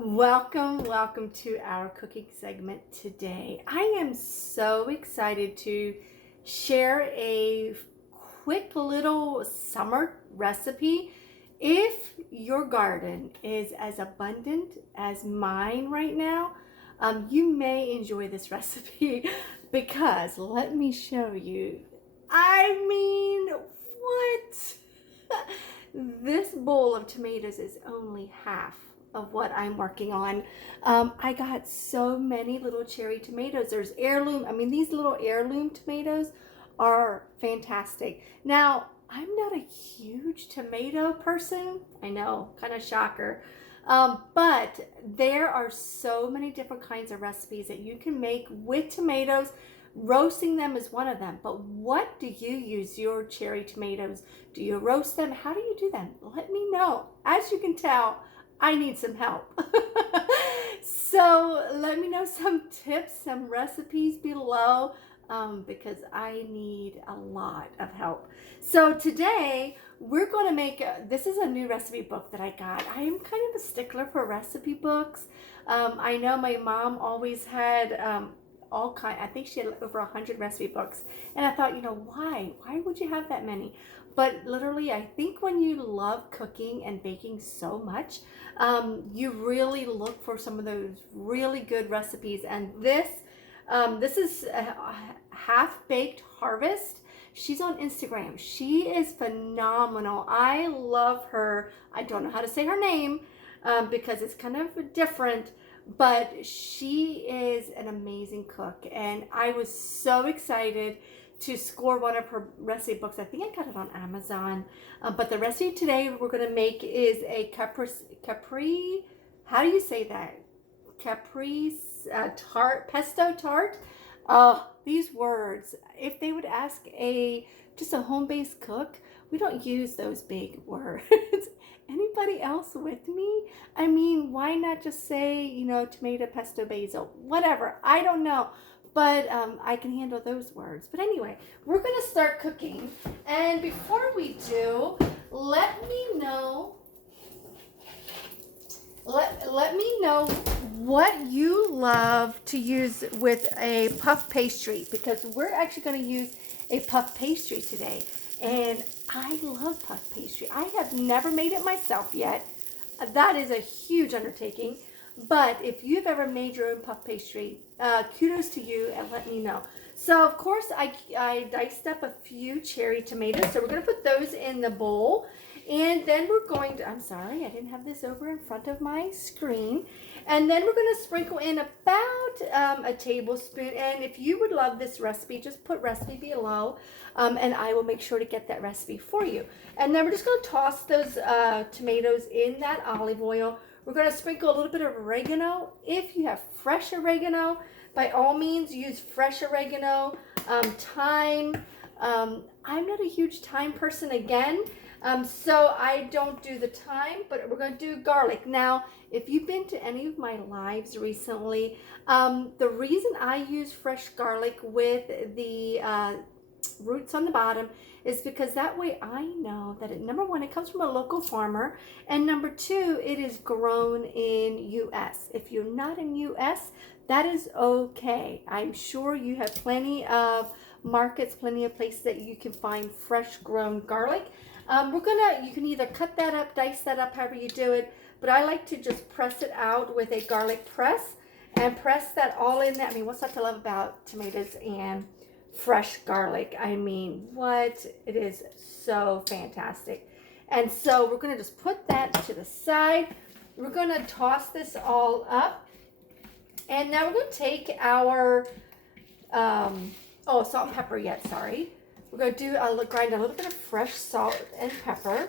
Welcome to our cooking segment today. I am so excited to share a quick little summer recipe. If your garden is as abundant as mine right now, you may enjoy this recipe because let me show you. I mean, what? This bowl of tomatoes is only half of what I'm working on. I got so many little cherry tomatoes. There's heirloom. I mean, these little heirloom tomatoes are fantastic. Now, I'm not a huge tomato person. I know, kind of shocker. But there are so many different kinds of recipes that you can make with tomatoes. Roasting them is one of them. But what do you use your cherry tomatoes? Do you roast them? How do you do them? Let me know. As you can tell, I need some help. So let me know some tips, some recipes below, because I need a lot of help. So today we're going to make, this is a new recipe book that I got. I am kind of a stickler for recipe books. I know my mom always had all kind. I think she had over 100 recipe books, and I thought, why would you have that many? But literally, I think when you love cooking and baking so much, you really look for some of those really good recipes. And this is a Half-Baked Harvest. She's on Instagram. She is phenomenal. I love her. I don't know how to say her name because it's kind of different, but she is an amazing cook. And I was so excited to score one of her recipe books. I think I got it on Amazon. But the recipe today we're going to make is a how do you say that? Pesto tart. These words, if they would ask just a home-based cook, we don't use those big words. Anybody else with me? I mean, why not just say, tomato, pesto, basil, whatever. I don't know. But I can handle those words. But anyway, we're going to start cooking. And before we do, let me know what you love to use with a puff pastry, because we're actually going to use a puff pastry today. And I love puff pastry. I have never made it myself yet. That is a huge undertaking. But if you've ever made your own puff pastry, kudos to you, and let me know. So, of course, I diced up a few cherry tomatoes. So we're going to put those in the bowl. And then we're going to, I'm sorry, I didn't have this over in front of my screen. And then we're going to sprinkle in about a tablespoon. And if you would love this recipe, just put recipe below. And I will make sure to get that recipe for you. And then we're just going to toss those tomatoes in that olive oil. We're going to sprinkle a little bit of oregano. If you have fresh oregano, by all means, use fresh oregano. Thyme. I'm not a huge thyme person again, so I don't do the thyme, but we're going to do garlic. Now, if you've been to any of my lives recently, the reason I use fresh garlic with the roots on the bottom is because that way I know that number one, it comes from a local farmer, and number two, it is grown in US. If you're not in US, that is okay. I'm sure you have plenty of markets, plenty of places that you can find fresh grown garlic. You can either cut that up, dice that up, however you do it, but I like to just press it out with a garlic press and press that all in there. I mean, what's not to love about tomatoes and fresh garlic? I mean, what? It is so fantastic. And so we're going to just put that to the side. We're going to toss this all up. And now we're going to take our, salt and pepper yet, sorry. We're going to grind a little bit of fresh salt and pepper.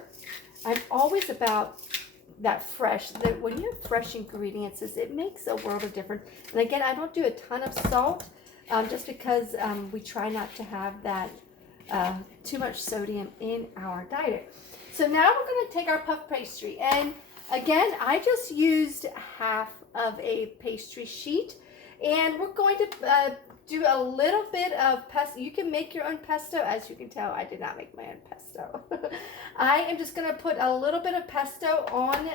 I'm always about that fresh, that when you have fresh ingredients, it makes a world of difference. And again, I don't do a ton of salt, just because we try not to have that too much sodium in our diet. So now we're going to take our puff pastry, and again, I just used half of a pastry sheet, and we're going to do a little bit of pesto. You can make your own pesto. As you can tell, I did not make my own pesto. I am just going to put a little bit of pesto on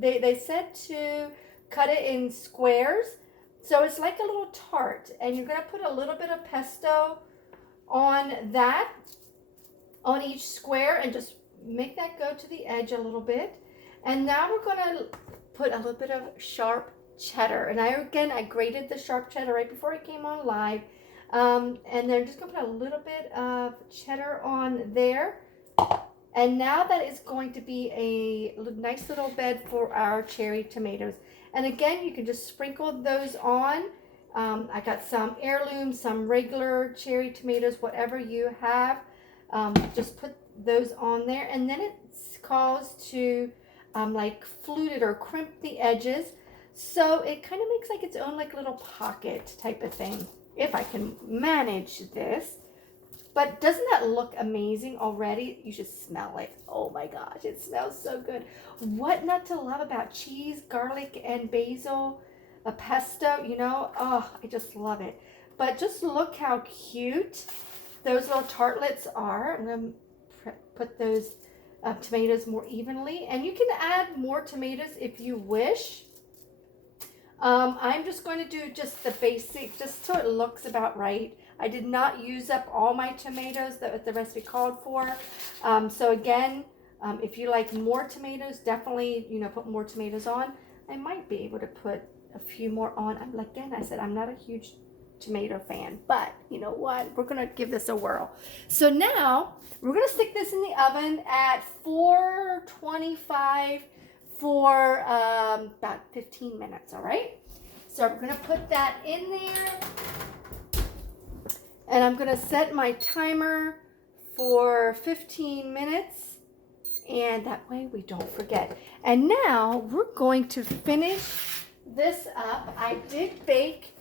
they said to cut it in squares. So it's like a little tart, and you're going to put a little bit of pesto on that, on each square, and just make that go to the edge a little bit. And now we're going to put a little bit of sharp cheddar. And I grated the sharp cheddar right before I came on live. And then just going to put a little bit of cheddar on there. And now that is going to be a nice little bed for our cherry tomatoes. And again, you can just sprinkle those on. I got some heirloom, some regular cherry tomatoes, whatever you have. Just put those on there. And then it's caused to like flute it or crimp the edges. So it kind of makes like its own like little pocket type of thing, if I can manage this. But doesn't that look amazing already? You should smell it. Oh my gosh, it smells so good. What not to love about cheese, garlic, and basil, a pesto, you know? Oh, I just love it. But just look how cute those little tartlets are. I'm going to put those tomatoes more evenly. And you can add more tomatoes if you wish. I'm just going to do just the basic, just so it looks about right. I did not use up all my tomatoes that the recipe called for. So again, if you like more tomatoes, definitely, you know, put more tomatoes on. I might be able to put a few more on. Again, I said I'm not a huge tomato fan, but you know what? We're going to give this a whirl. So now we're going to stick this in the oven at 425 for about 15 minutes, all right? So we're going to put that in there. And I'm going to set my timer for 15 minutes. And that way we don't forget. And now we're going to finish this up. I did bake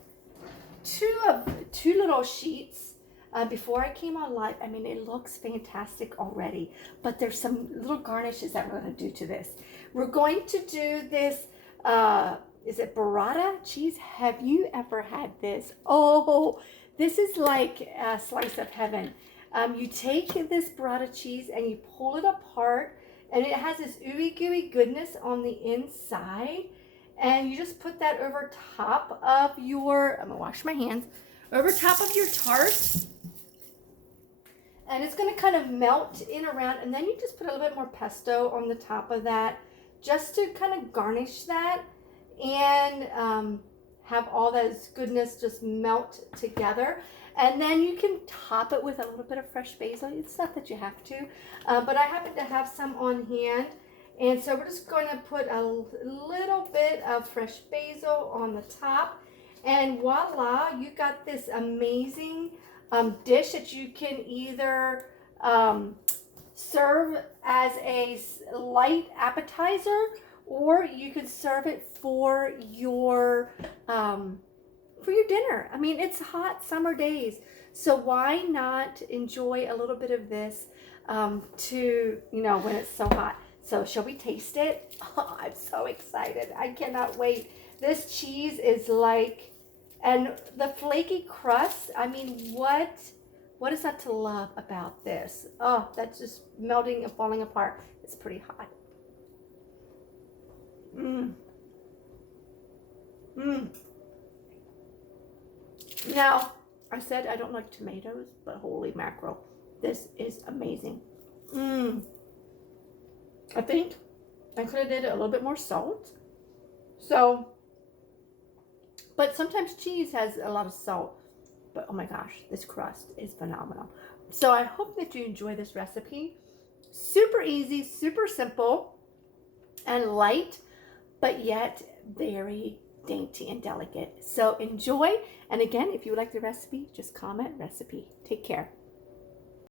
two little sheets before I came on live. I mean, it looks fantastic already. But there's some little garnishes that we're going to do to this. We're going to do this, is it burrata cheese? Have you ever had this? Oh, this is like a slice of heaven. You take this burrata cheese and you pull it apart, and it has this ooey gooey goodness on the inside. And you just put that over top of your, I'm gonna wash my hands, over top of your tart. And it's gonna kind of melt in around, and then you just put a little bit more pesto on the top of that, just to kind of garnish that. And have all that goodness just melt together. And then you can top it with a little bit of fresh basil. It's not that you have to, but I happen to have some on hand. And so we're just going to put a little bit of fresh basil on the top. And voila, you got this amazing dish that you can either serve as a light appetizer, or you could serve it for your dinner. I mean, it's hot summer days, so why not enjoy a little bit of this to, you know, when it's so hot. So shall we taste it? Oh, I'm so excited. I cannot wait. This cheese is like, and the flaky crust, I mean, what is that to love about this? Oh, that's just melting and falling apart. It's pretty hot. Now, I said I don't like tomatoes, but holy mackerel, this is amazing. I think I could have did a little bit more salt. So, but sometimes cheese has a lot of salt. But oh my gosh, this crust is phenomenal. So I hope that you enjoy this recipe. Super easy, super simple, and light, but yet very dainty and delicate. So enjoy. And again, if you like the recipe, just comment recipe. Take care.